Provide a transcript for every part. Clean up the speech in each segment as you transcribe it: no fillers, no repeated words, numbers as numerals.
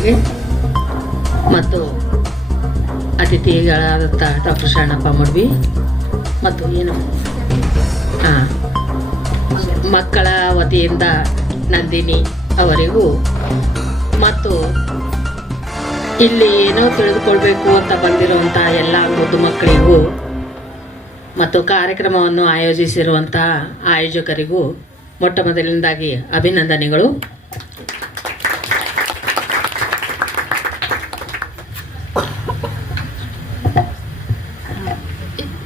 ಅವರಿಗೆ ಮತ್ತು ಅತಿಥಿಗಳಾದಂಥ ಡಾಕ್ಟರ್ ಶರಣಪ್ಪ ಮುಡ್ವಿ ಮತ್ತು ಏನು ಮಕ್ಕಳ ವತಿಯಿಂದ ನಂದಿನಿ ಅವರಿಗೂ ಮತ್ತು ಇಲ್ಲಿ ಏನೋ ತಿಳಿದುಕೊಳ್ಬೇಕು ಅಂತ ಬಂದಿರುವಂಥ ಎಲ್ಲ ಮುದ್ದು ಮಕ್ಕಳಿಗೂ ಮತ್ತು ಕಾರ್ಯಕ್ರಮವನ್ನು ಆಯೋಜಿಸಿರುವಂಥ ಆಯೋಜಕರಿಗೂ ಮೊಟ್ಟ ಮೊದಲನೇದಾಗಿ ಅಭಿನಂದನೆಗಳು.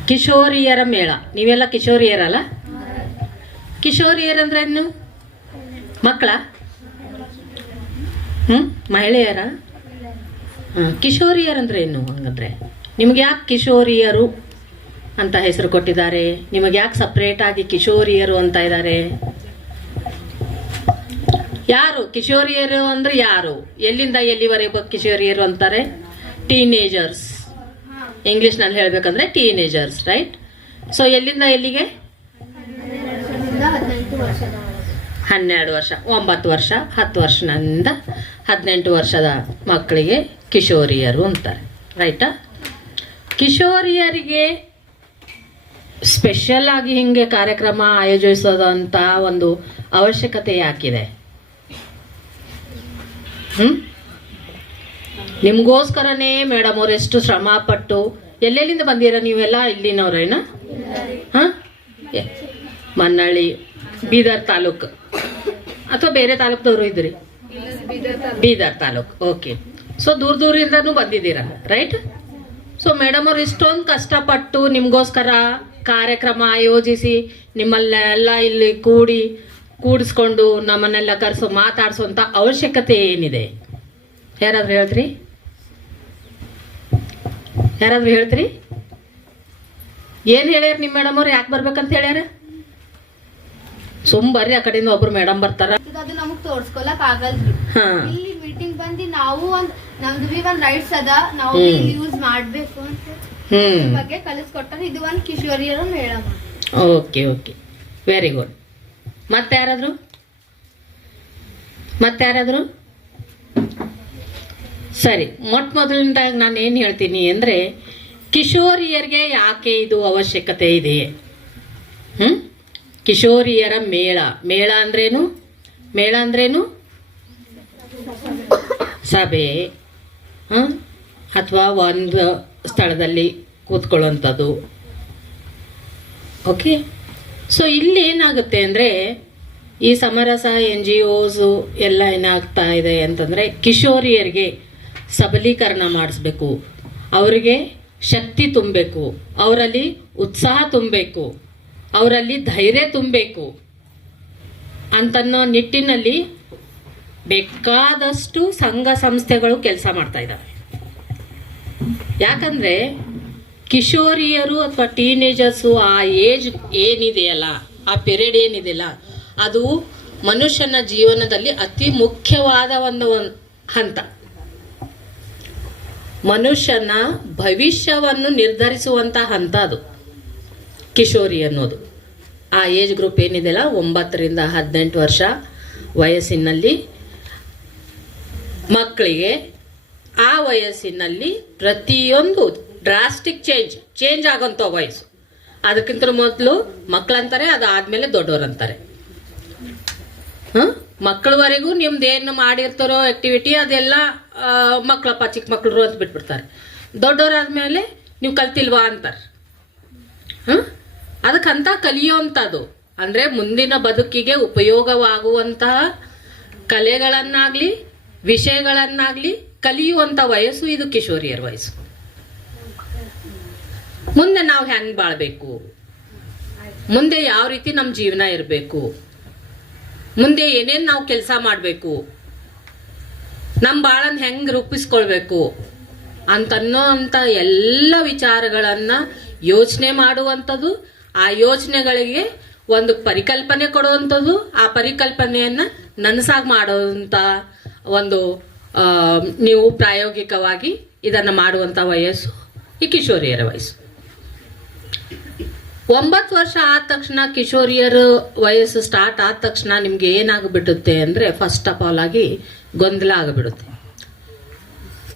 ಕಿಶೋರಿಯರ ಮೇಳ, ನೀವೆಲ್ಲ ಕಿಶೋರಿಯರಲ್ಲ? ಕಿಶೋರಿಯರಂದ್ರೆ ಏನು? ಮಕ್ಕಳ ಮಹಿಳೆಯರ? ಕಿಶೋರಿಯರಂದ್ರೆ ಏನು? ಹಂಗಂದ್ರೆ ನಿಮ್ಗೆ ಯಾಕೆ ಕಿಶೋರಿಯರು ಅಂತ ಹೆಸರು ಕೊಟ್ಟಿದ್ದಾರೆ? ನಿಮಗೆ ಯಾಕೆ ಸಪ್ರೇಟ್ ಆಗಿ ಕಿಶೋರಿಯರು ಅಂತ ಇದ್ದಾರೆ? ಯಾರು ಕಿಶೋರಿಯರು ಅಂದ್ರೆ ಯಾರು? ಎಲ್ಲಿಂದ ಎಲ್ಲಿವರೆಗೂ ಕಿಶೋರಿಯರು ಅಂತಾರೆ? ಟೀನೇಜರ್ಸ್, ಇಂಗ್ಲಿಷ್ನಲ್ಲಿ ಹೇಳ್ಬೇಕಂದ್ರೆ ಟೀನೇಜರ್ಸ್, ರೈಟ್? ಸೊ ಎಲ್ಲಿಂದ ಎಲ್ಲಿಗೆ? 12 ವರ್ಷ, 9 ವರ್ಷ, 10 ವರ್ಷದಿಂದ 18 ವರ್ಷದ ಮಕ್ಕಳಿಗೆ ಕಿಶೋರಿಯರು ಅಂತಾರೆ, ರೈಟಾ? ಕಿಶೋರಿಯರಿಗೆ ಸ್ಪೆಷಲ್ ಆಗಿ ಹಿಂಗೆ ಕಾರ್ಯಕ್ರಮ ಆಯೋಜಿಸೋದಂತ ಒಂದು ಅವಶ್ಯಕತೆ ಯಾಕಿದೆ? ನಿಮ್ಗೋಸ್ಕರನೇ ಮೇಡಮ್ ಅವ್ರು ಎಷ್ಟು ಶ್ರಮ ಪಟ್ಟು, ಎಲ್ಲೆಲ್ಲಿಂದ ಬಂದಿರ ನೀವೆಲ್ಲ? ಇಲ್ಲಿನವ್ರೇನ? ಮನ್ನಳ್ಳಿ, ಬೀದರ್ ತಾಲೂಕು ಅಥವಾ ಬೇರೆ ತಾಲೂಕ್ದವರು ಇದ್ರಿ? ಬೀದರ್ ತಾಲೂಕು, ಓಕೆ. ಸೊ ದೂರದಿಂದನೂ ಬಂದಿದ್ದೀರಾ, ರೈಟ್? ಸೊ ಮೇಡಮ್ ಅವ್ರು ಇಷ್ಟೊಂದು ಕಷ್ಟಪಟ್ಟು ನಿಮ್ಗೋಸ್ಕರ ಕಾರ್ಯಕ್ರಮ ಆಯೋಜಿಸಿ ನಿಮ್ಮಲ್ಲೆಲ್ಲ ಇಲ್ಲಿ ಕೂಡಿಸ್ಕೊಂಡು ನಮ್ಮನ್ನೆಲ್ಲ ಕರೆಸೋ ಮಾತಾಡ್ಸೋಂಥ ಅವಶ್ಯಕತೆ ಏನಿದೆ? ಯಾರಾದ್ರೂ ಹೇಳ್ತೀರಿ? ಏನ್ ಹೇಳ್ಯಾರ ನಿಮ್ಮ ಮೇಡಮ್ ಅವ್ರು? ಯಾಕೆ ಬರ್ಬೇಕಂತ ಹೇಳ್ಯಾರ? ಬರ್ರಿ, ಆ ಕಡೆಯಿಂದ ಒಬ್ರು ಮೇಡಮ್ ಬರ್ತಾರ. ಅದು ನಮಗ್ ತೋರ್ಸ್ಕೊಳಕ್ ಆಗಲ್ರಿ. ಇಲ್ಲಿ ಮೀಟಿಂಗ್ ಬಂದಿ ನಾವು ನಮ್ದು ಒಂದ್ ರೈಟ್ಸ್ ಅದ, ನಾವು ಯೂಸ್ ಮಾಡ್ಬೇಕು ಅಂತ ಬಗ್ಗೆ ಕಲಿಸ್ಕೊಟ್ಟಾರ. ಇದು ಒಂದ್ ಕಿಶೋರಿಯರ madam. Okay okay, very good. ಮತ್ತೆ ಯಾರಾದ್ರು? ಸರಿ, ಮೊದಲಿಂದಾಗ ನಾನು ಏನು ಹೇಳ್ತೀನಿ ಅಂದರೆ, ಕಿಶೋರಿಯರಿಗೆ ಯಾಕೆ ಇದು ಅವಶ್ಯಕತೆ ಇದೆ? ಕಿಶೋರಿಯರ ಮೇಳ ಅಂದ್ರೇನು? ಸಭೆ ಅಥವಾ ಒಂದು ಸ್ಥಳದಲ್ಲಿ ಕೂತ್ಕೊಳ್ಳುವಂಥದ್ದು, ಓಕೆ. ಸೊ ಇಲ್ಲಿ ಏನಾಗುತ್ತೆ ಅಂದರೆ, ಈ ಸಮರಸ NGOs ಎಲ್ಲ ಏನಾಗ್ತಾ ಇದೆ ಅಂತಂದರೆ, ಕಿಶೋರಿಯರಿಗೆ ಸಬಲೀಕರಣ ಮಾಡಿಸ್ಬೇಕು, ಅವರಿಗೆ ಶಕ್ತಿ ತುಂಬಬೇಕು, ಅವರಲ್ಲಿ ಉತ್ಸಾಹ ತುಂಬಬೇಕು, ಅವರಲ್ಲಿ ಧೈರ್ಯ ತುಂಬಬೇಕು ಅಂತನ್ನೋ ನಿಟ್ಟಿನಲ್ಲಿ ಬೇಕಾದಷ್ಟು ಸಂಘ ಸಂಸ್ಥೆಗಳು ಕೆಲಸ ಮಾಡ್ತಾ ಇದ್ದಾವೆ. ಯಾಕಂದರೆ ಕಿಶೋರಿಯರು ಅಥವಾ ಟೀನೇಜರ್ಸು ಆ ಏಜ್ ಏನಿದೆಯಲ್ಲ, ಆ ಪೀರಿಯಡ್ ಏನಿದೆಯಲ್ಲ, ಅದು ಮನುಷ್ಯನ ಜೀವನದಲ್ಲಿ ಅತಿ ಮುಖ್ಯವಾದ ಒಂದು ಹಂತ. ಮನುಷ್ಯನ ಭವಿಷ್ಯವನ್ನು ನಿರ್ಧರಿಸುವಂಥ ಹಂತ ಅದು ಕಿಶೋರಿ ಅನ್ನೋದು. ಆ ಏಜ್ ಗ್ರೂಪ್ ಏನಿದೆಯಲ್ಲ, 9 ರಿಂದ 18 ವರ್ಷ ವಯಸ್ಸಿನಲ್ಲಿ ಮಕ್ಕಳಿಗೆ, ಆ ವಯಸ್ಸಿನಲ್ಲಿ ಪ್ರತಿಯೊಂದು ಡ್ರಾಸ್ಟಿಕ್ ಚೇಂಜ್ ಆಗೋಂಥ ವಯಸ್ಸು. ಅದಕ್ಕಿಂತ ಮೊದಲು ಮಕ್ಕಳಂತಾರೆ, ಅದಾದ್ಮೇಲೆ ದೊಡ್ಡವರಂತಾರೆ. ಮಕ್ಕಳವರೆಗೂ ನಿಮ್ದೇನು ಮಾಡಿರ್ತಾರೋ ಆಕ್ಟಿವಿಟಿ ಅದೆಲ್ಲ ಮಕ್ಕಳಪ್ಪ, ಚಿಕ್ಕ ಮಕ್ಕಳು ಅಂತ ಬಿಟ್ಬಿಡ್ತಾರೆ. ದೊಡ್ಡವರಾದ್ಮೇಲೆ ನೀವು ಕಲ್ತಿಲ್ವಾ ಅಂತಾರೆ. ಅದಕ್ಕಂತ ಕಲಿಯೋಂಥದ್ದು ಅಂದರೆ ಮುಂದಿನ ಬದುಕಿಗೆ ಉಪಯೋಗವಾಗುವಂತಹ ಕಲೆಗಳನ್ನಾಗಲಿ ವಿಷಯಗಳನ್ನಾಗಲಿ ಕಲಿಯುವಂಥ ವಯಸ್ಸು ಇದು ಕಿಶೋರಿಯರ ವಯಸ್ಸು. ಮುಂದೆ ನಾವು ಹೆಂಗೆ ಬಾಳ್ಬೇಕು, ಮುಂದೆ ಯಾವ ರೀತಿ ನಮ್ಮ ಜೀವನ ಇರಬೇಕು, ಮುಂದೆ ಏನೇನು ನಾವು ಕೆಲಸ ಮಾಡಬೇಕು, ನಮ್ಮ ಬಾಳನ್ನು ಹೆಂಗೆ ರೂಪಿಸ್ಕೊಳ್ಬೇಕು ಅಂತನ್ನೋ ಅಂಥ ಎಲ್ಲ ವಿಚಾರಗಳನ್ನು ಯೋಚನೆ ಮಾಡುವಂಥದ್ದು, ಆ ಯೋಚನೆಗಳಿಗೆ ಒಂದು ಪರಿಕಲ್ಪನೆ ಕೊಡುವಂಥದ್ದು, ಆ ಪರಿಕಲ್ಪನೆಯನ್ನು ನನಸಾಗಿ ಮಾಡುವಂಥ ಒಂದು ನೀವು ಪ್ರಾಯೋಗಿಕವಾಗಿ ಇದನ್ನು ಮಾಡುವಂಥ ವಯಸ್ಸು ಈ ಕಿಶೋರಿಯರ ವಯಸ್ಸು. 9 ವರ್ಷ ಆದ ತಕ್ಷಣ ಕಿಶೋರಿಯರ ವಯಸ್ಸು ಸ್ಟಾರ್ಟ್ ಆದ ತಕ್ಷಣ ನಿಮ್ಗೆ ಏನಾಗ್ಬಿಡುತ್ತೆ ಅಂದರೆ, ಫಸ್ಟ್ ಆಫ್ ಆಲ್ ಆಗಿ ಗೊಂದಲ ಆಗಿಬಿಡುತ್ತೆ.